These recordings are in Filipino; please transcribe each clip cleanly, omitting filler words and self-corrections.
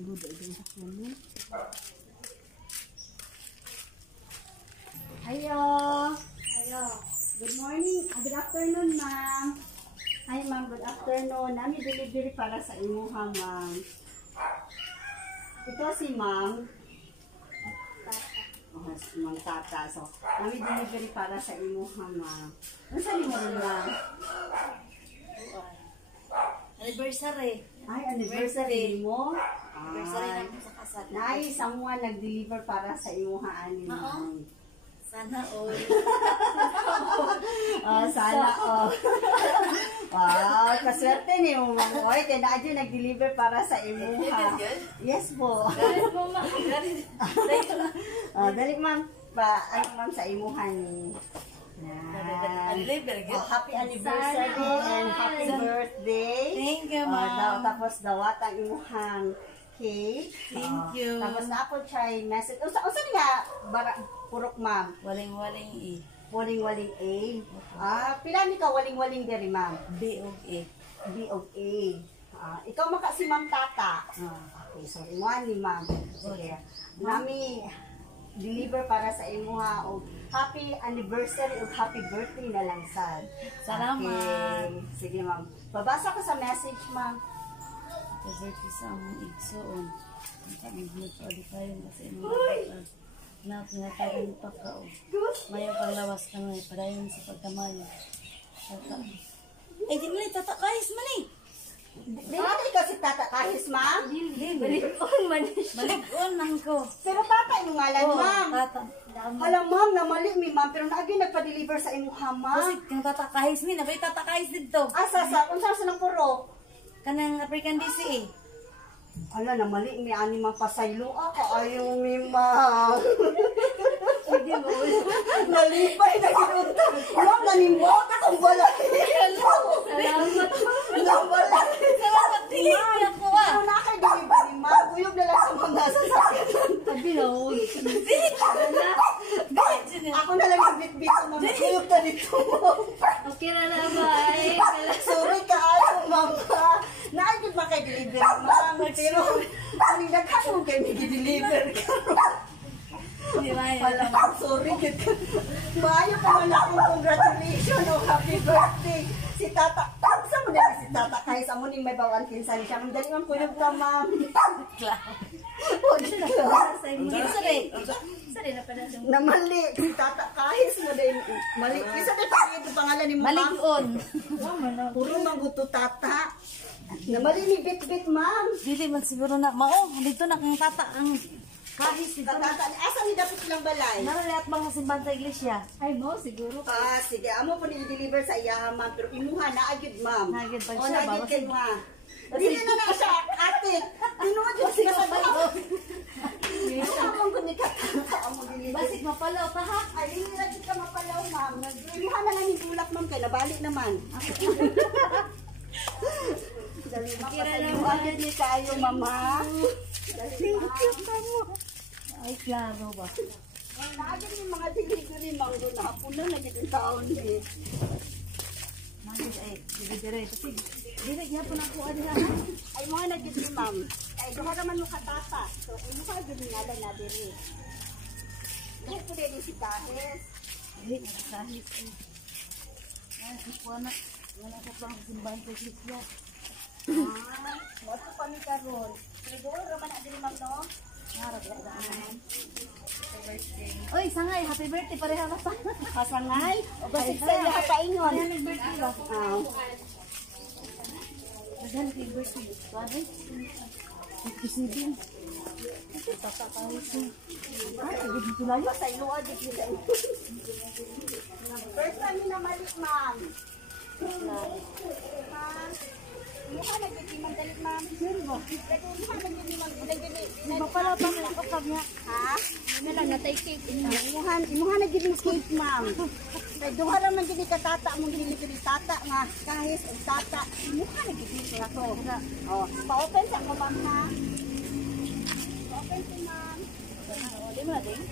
sulod ay doon sa kuno. Ayo. Ayo. Good morning. Good afternoon, ma'am. Hi, ma'am. Good afternoon. Nami delivery para sa imuha, ma'am. Ito si ma'am. Oh, si ma'am Tata. So, nami delivery para sa imuha, ma'am. Ano sa limo ma'am? Anniversary. Ay, anniversary mo? Anniversary na sa kasal. Nay, someone nag-deliver para sa imuha ani ma'am. Sana all. Sana all. Wow, kaswerte ni mo ma'am. Oy, kaya na nag-deliver para sa imuha. Yes po. Galit mo ma. Galit. Dali ma'am. Ano ma'am sa imuha ni. Happy anniversary and happy birthday. Thank you, ma'am. Tapos dawat ang imuhang cake. Thank you. Tapos na ako try message. Usa nga purok ma'am. Waling-waling eh. Waling-waling A. Pila ni ka waling-waling diri ma'am? B og A. B og A. Ikaw maka si Ma'am Tata. Okay, so imuha ni ma'am. Sige. Nami deliver para sa imuha og happy anniversary o happy birthday na lang sad. Salamat. Okay. Sige ma'am. Babasa ko sa message ma'am. Happy birthday sa among igsoon. Ang kami nagpapali kayo kasi mga na pinatagan pa ka o. Mayo pang lawas ka nga. Padayon sa pagkamayo. Eh, di mo na tatakayos man eh. Di ba ikaw si Tata Kahis ma'am? Balik-on man. Balik-on man ko. Pero Tata yung ngalan ma'am. Tata. Alam ma'am, namali mi ma'am, pero naagi nagpa-deliver sa imuha ma'am. Kasi kung tatakahis mi, nabay tatakahis dito. Asa sa, kung saan sa ng puro? Kanang African DC eh. Ala, namali mi, ani mapasaylo ako, ayaw mi ma'am. Hindi mo. Nalipay na ginunta. Ma'am, nanimbot akong balay. Salamat. Nabalay. Salamat din. Ako ah. Ano na kayo delivery ma'am? Guyog na lang sa mga sasakyan. Sabi na, huwag. Ako na lang yung bit-bit ko ma'am. Guyog na dito ma'am. Okay na na, bye. Sorry ka ayaw ma'am. Naagid ba kayo delivery ma'am? Pero, kanina ka mo kayo nag-deliver ka. Hindi ba yun? Alam, sorry. Maayo ka man akong congratulations o happy birthday. Si Tata, saan mo na si Tata? Kahit sa mo may bawang kinsan siya. Ang dali man kuyog ka, ma'am. Sorry na pala. Namali. Si Tata, kahit mo din. Mali. Isa din pa yung pangalan ni mo, ma'am. Malig-on. Puro mangguto Tata. Namali ni Bit-Bit, ma'am. Dili man siguro na. Mao, dito na kang tata ang kahit dito na. Tata, asa ni dapat silang balay? Naralat bang sa simbahan sa iglesia? Ay mo, siguro. Sige. Amo po ni-deliver sa iya, ma'am. Pero imuha, naagid, ma'am. Naagid ba siya? O, naagid kayo, ma'am. Dili na siya, ate. Tinuod yung siya sa bayo. Among ko ni Katata, among deliver. Basig mapalaw ta ha? Ay, hindi na ka mapalaw, ma'am. Imuha na lang yung tulak, ma'am. Kaya nabalik naman. Dali, ma'am. Pasayuan ni kayo, mama. Thank you, kamo. Ay, klaro ba? Naagad yung mga delivery, ma'am. Doon na ako na nagiging taon eh. Nagid ay, dire-dire. Kasi, dire, yapon ako adira. Ay, mga nagiging, ma'am. Ay, duha naman mo katata. So, ano ka giningalan na diri? Duha po din si Kahis. Ay, nakasahit ko. Ay, kukuha na. Wala ka pang simbahan sa iglesia. Wato pa ni Karol. Pero raman na diri, ma'am, no? Harap na daan. Oy, sangay, happy birthday pareha na pa. Kasangay? O basig sa iyo kapaingon? Happy birthday ba? Madal, happy birthday. Sorry. 57. Kasi tatakawin siya. Ay, agad dito lang. Sa iyo, adik nila. First time na malik, ma'am. Ma'am. Mukha nagiging mandalit, ma'am. Meron ba? Mukha nagiging mandalit. Mapala pa na kapag niya. Ha? Ano lang, natay cake. Imuha nagiging cake, ma'am. Kaya duha lang nagiging katata. Mong ginigil tata nga. Kahit ang tata. Imuha nagiging nga to. O, pa-open sa ko, ma'am, ha? Pa-open si ma'am. Di mo na din?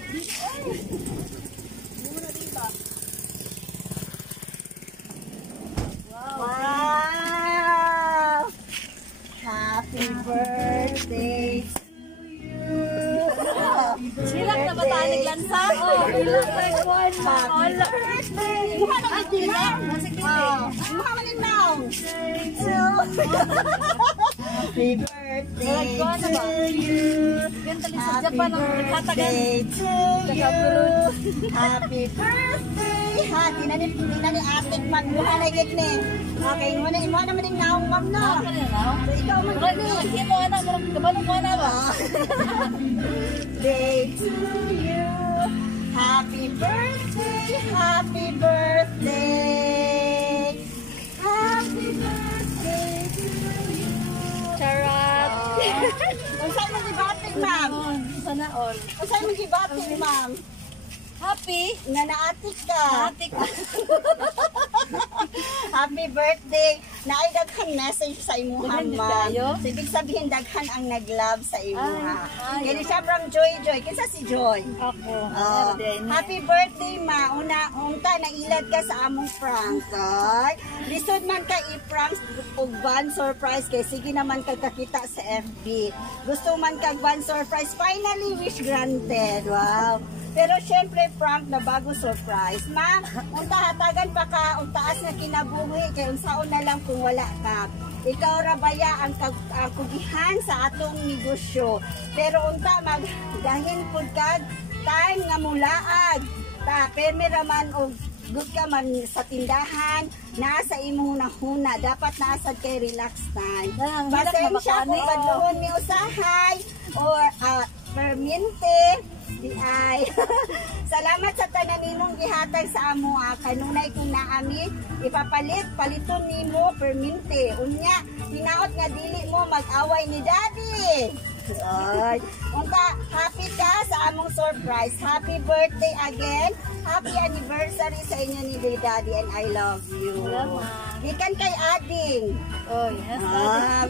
Di mo na din ba? Wow! Happy birthday Happy birthday! Mukha na may dinang. Mukha man yung naong. Happy birthday to you. Happy birthday to you. Happy birthday. Ha, di na ni atik magbuha na gitne. Okay, mo naman yung naong ma'am na. So, ikaw Day to you. Happy birthday, happy birthday. Happy birthday to you. Charot. Unsay mo gibating, ma'am? Sana all. Unsay mo gibating, ma'am? Happy. Nga naatik ka. Atik. Happy birthday. Naay daghan message sa imuha, Daghan ma'am. tayo? So, ibig sabihin daghan ang nag-love sa imuha. Ay. Kaya siya from Joy. Kinsa si Joy? Ako. Happy birthday, ma. Unta, nailad ka sa among prank. Kay lisod man ka i-prank og van surprise kay sige naman kag kakita sa FB. Gusto man kag van surprise. Finally, wish granted. Wow. Pero syempre, prank na bago surprise. Ma'am, unta hatagan pa ka, untaas na kinabuhi, kay unsaon na lang kung wala ka. Ikaw rabaya ang kugihan sa atong negosyo. Pero unta, magdahin po kag time nga mulaag. Permi raman o good ka man sa tindahan, nasa imo huna. Dapat naasad kay relax time. Pasensya kung badluhon mi usahay or perminte. Di ay. Salamat sa tanan nimong gihatag sa amo. Kanunay kung naami ipapalit paliton nimo perminte. Unya, hinaot nga dili mo mag-away ni Daddy. Ay, unta happy ka sa among surprise. Happy birthday again. Happy anniversary sa inyo ni Daddy and I love you. Ikan kay Ading. Oh, yes.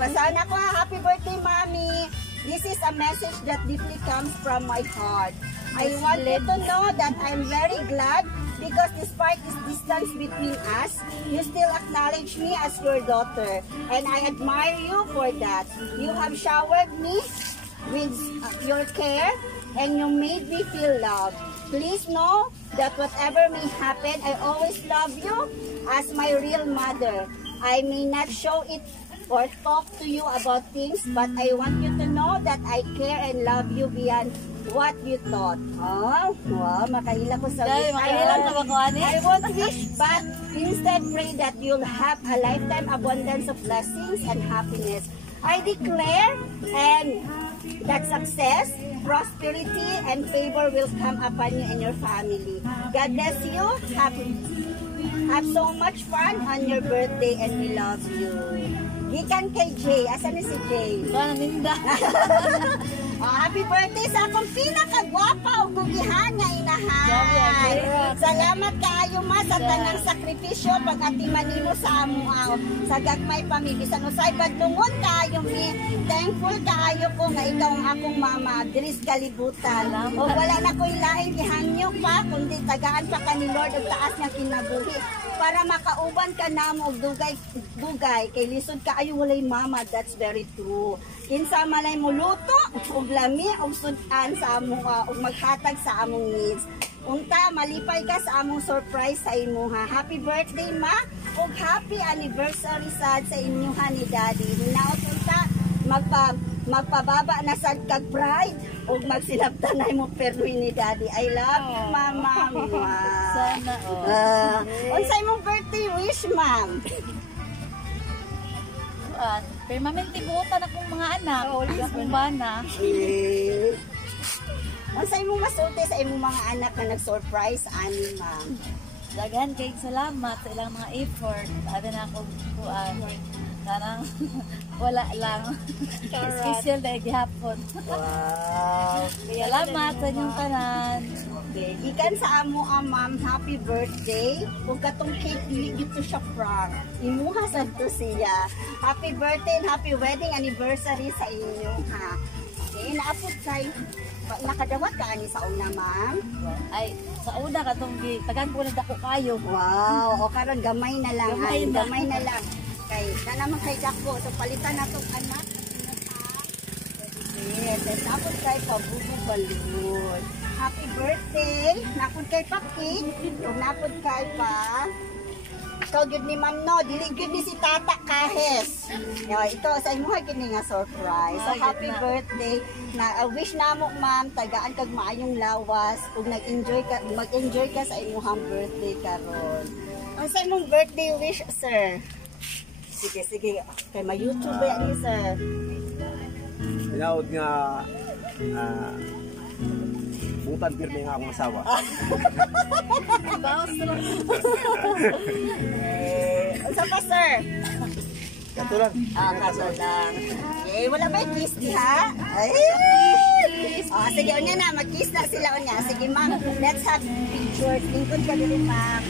Basahan ako ha. Happy birthday, Mommy. This is a message that deeply comes from my heart. I want you to know that I'm very glad because despite this distance between us, you still acknowledge me as your daughter. And I admire you for that. You have showered me with your care and you made me feel loved. Please know that whatever may happen, I always love you as my real mother. I may not show it or talk to you about things, but I want you to know that I care and love you beyond what you thought. Oh, wow, makahila ko sa wish. I won't wish, but instead pray that you'll have a lifetime abundance of blessings and happiness. I declare and that success, prosperity, and favor will come upon you and your family. God bless you. Have so much fun on your birthday and we love you. Gikan kay Jay. Asan na si Jay? Happy birthday sa akong pinakagwapa o gugihan nga inahan. Salamat kaayo ma sa tanang sakripisyo pag-atiman nimo sa amo sa gagmay pamibisan usay badlungon kaayo mi. Thankful kaayo ko nga ikaw ang akong mama diris kalibutan. O wala na ko ilaing gihangyo pa kundi tagaan pa ka ni Lord og taas nga kinabuhi para makauban ka namo og dugay kay lisod kaayo walay mama. That's very true. Kinsa malay mo luto og lami og sudan sa among og maghatag sa among needs. Unta malipay ka sa among surprise sa imuha. Happy birthday ma ug happy anniversary sad sa inyuha ni Daddy. Hinaot unta magpababa na sad kag pride ug magsilabtanay mo perwi ni Daddy. I love you mama. Sana unsay mong birthday wish ma'am? Permanente buutan akong mga anak. Akong bana. Unsay mong masulti sa imong mga anak na nag-surprise ani ma'am? Daghan kay salamat sa ilang mga effort. Ada na akong kuan. Karang wala lang. Special day gihapon. Wow. Salamat sa inyong tanan. Okay. Ikan sa amo ma'am, happy birthday. Kung katong cake dito siya prank. Imuha sa to siya. Happy birthday and happy wedding anniversary sa inyo ha. Okay, naapot kay nakadawat ka ani sa una ma'am? Ay, sa una katong tagan ko nagdako kayo. Wow, o karon gamay na lang. Gamay na lang. Kay na naman kay dako so palitan natong anak. Yes, tapos kay pabugo balud. Happy birthday. Napod kay Paki. Kung napod kay pa. Ikaw gid ni Ma'am no, dili gid ni si Tata Kahes. Yo, ito sa imo gini nga surprise. So happy birthday. Na wish namo Ma'am tagaan kag maayong lawas ug mag-enjoy ka sa imong birthday karon. Ang sa imong birthday wish, sir? Sige, sige. Kay ma-YouTube ba ni sir? Pinaod nga butan pirmi nga akong asawa. Bawas lang. Unsa pa sir? Kato lang. Kaso lang. Okay, wala ba yung kiss diha? Ay! Sige, unya na, mag-kiss na sila unya. Sige ma'am, let's have pictures. Lingkod ka dili ma'am.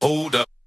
Hold up.